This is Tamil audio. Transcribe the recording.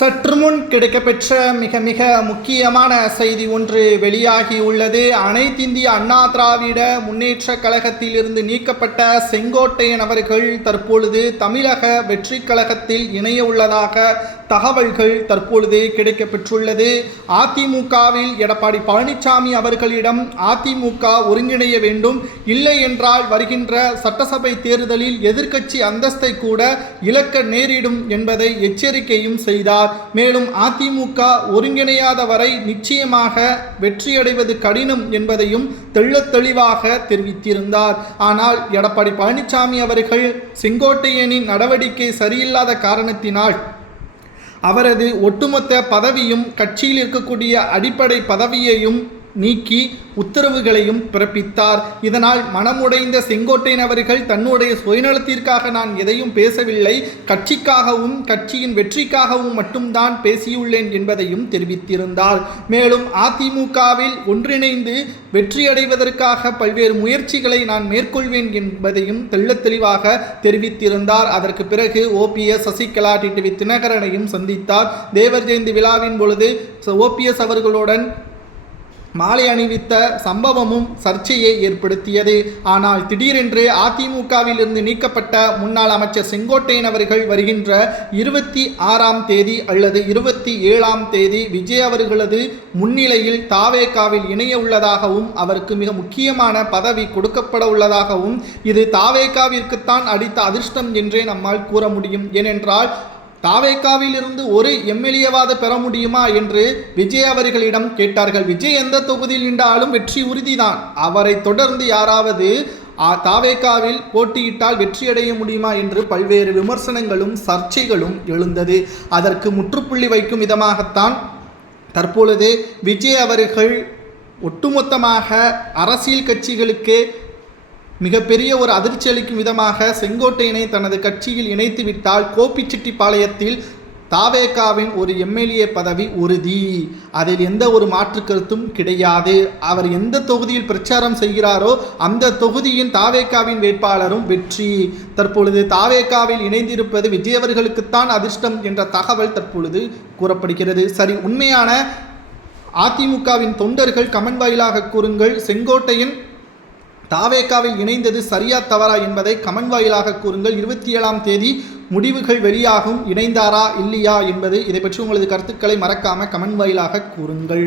சற்று முன் கிடைக்கப்பெற்ற மிக மிக முக்கியமான செய்தி ஒன்று வெளியாகி உள்ளது. அனைத்திந்திய அண்ணா திராவிட முன்னேற்ற கழகத்திலிருந்து நீக்கப்பட்ட செங்கோட்டையன் அவர்கள் தற்பொழுது தமிழக வெற்றி கழகத்தில் இணைய உள்ளதாக தகவல்கள் தற்பொழுது கிடைக்கப்பெற்றுள்ளது. அதிமுகவில் எடப்பாடி பழனிசாமி அவர்களிடம் அதிமுக ஒருங்கிணைய வேண்டும். இல்லை என்றால் வருகின்ற சட்டசபை தேர்தலில் எதிர்க்கட்சி அந்தஸ்தை கூட இழக்க நேரிடும் என்பதை எச்சரிக்கையும் செய்தார். மேலும் அதிமுக ஒருங்கிணையாத வரை நிச்சயமாக வெற்றியடைவது கடினம் என்பதையும் தெள்ள தெளிவாக தெரிவித்திருந்தார். ஆனால் எடப்பாடி பழனிசாமி அவர்கள் செங்கோட்டையனின் நடவடிக்கை சரியில்லாத காரணத்தினால் அவரது ஒட்டுமொத்த பதவியும் கட்சியில் இருக்கக்கூடிய அடிப்படை பதவியையும் நீக்கி உத்தரவுகளையும் பிறப்பித்தார். இதனால் மனமுடைந்த செங்கோட்டையன் அவர்கள் தன்னுடைய சுயநலத்திற்காக நான் எதையும் பேசவில்லை. கட்சிக்காகவும் கட்சியின் வெற்றிக்காகவும் மட்டும்தான் பேசியுள்ளேன் என்பதையும் தெரிவித்திருந்தார். மேலும் அதிமுகவில் ஒன்றிணைந்து வெற்றியடைவதற்காக பல்வேறு முயற்சிகளை நான் மேற்கொள்வேன் என்பதையும் தெள்ள தெளிவாக தெரிவித்திருந்தார். அதற்கு பிறகு ஓபிஎஸ் சசிகலா டிடிவி தினகரனையும் சந்தித்தார். தேவர் ஜெயந்தி விழாவின் பொழுது ஓபிஎஸ் அவர்களுடன் மாலை அணிவித்த சம்பவமும் சர்ச்சையை ஏற்படுத்தியது. ஆனால் திடீரென்று அதிமுகவிலிருந்து நீக்கப்பட்ட முன்னாள் அமைச்சர் செங்கோட்டையன் அவர்கள் வருகின்ற இருபத்தி ஆறாம் தேதி அல்லது இருபத்தி ஏழாம் தேதி விஜய் அவர்களது முன்னிலையில் தாவேகாவில் இணைய உள்ளதாகவும் அவருக்கு மிக முக்கியமான பதவி கொடுக்கப்பட உள்ளதாகவும் இது தாவேகாவிற்குத்தான் அடித்த அதிர்ஷ்டம் என்றே நம்மால் கூற முடியும். ஏனென்றால் தாவேக்காவில் இருந்து ஒரு எம்எல்ஏவாத பெற முடியுமா என்று விஜய் அவர்களிடம் கேட்டார்கள். விஜய் எந்த தொகுதியில் நின்றாலும் வெற்றி உறுதிதான். அவரை தொடர்ந்து யாராவது தாவேக்காவில் போட்டியிட்டால் வெற்றியடைய முடியுமா என்று பல்வேறு விமர்சனங்களும் சர்ச்சைகளும் எழுந்தது. அதற்கு முற்றுப்புள்ளி வைக்கும் விதமாகத்தான் தற்பொழுது விஜய் அவர்கள் ஒட்டுமொத்தமாக அரசியல் கட்சிகளுக்கு மிகப்பெரிய ஒரு அதிர்ச்சி அளிக்கும் விதமாக செங்கோட்டையனை தனது கட்சியில் இணைத்துவிட்டால் கோபிச்செட்டிப்பாளையத்தில் தாவேகாவின் ஒரு எம்எல்ஏ பதவி உறுதி. அதில் எந்த ஒரு மாற்று கருத்தும் கிடையாது. அவர் எந்த தொகுதியில் பிரச்சாரம் செய்கிறாரோ அந்த தொகுதியின் தாவேகாவின் வேட்பாளரும் வெற்றி. தற்பொழுது தாவேகாவில் இணைந்திருப்பது விஜயவர்களுக்குத்தான் அதிர்ஷ்டம் என்ற தகவல் தற்பொழுது கூறப்படுகிறது. சரி உண்மையான அதிமுகவின் தொண்டர்கள் கமன் வாயிலாக கூறுங்கள். செங்கோட்டையின் தாவேக்காவில் இணைந்தது சரியா தவறா என்பதை கமன் வாயிலாக கூறுங்கள். இருபத்தி ஏழாம் தேதி முடிவுகள் வெளியாகும். இணைந்தாரா இல்லையா என்பது இதை பற்றி உங்களது கருத்துக்களை மறக்காம கமன் வாயிலாக கூறுங்கள்.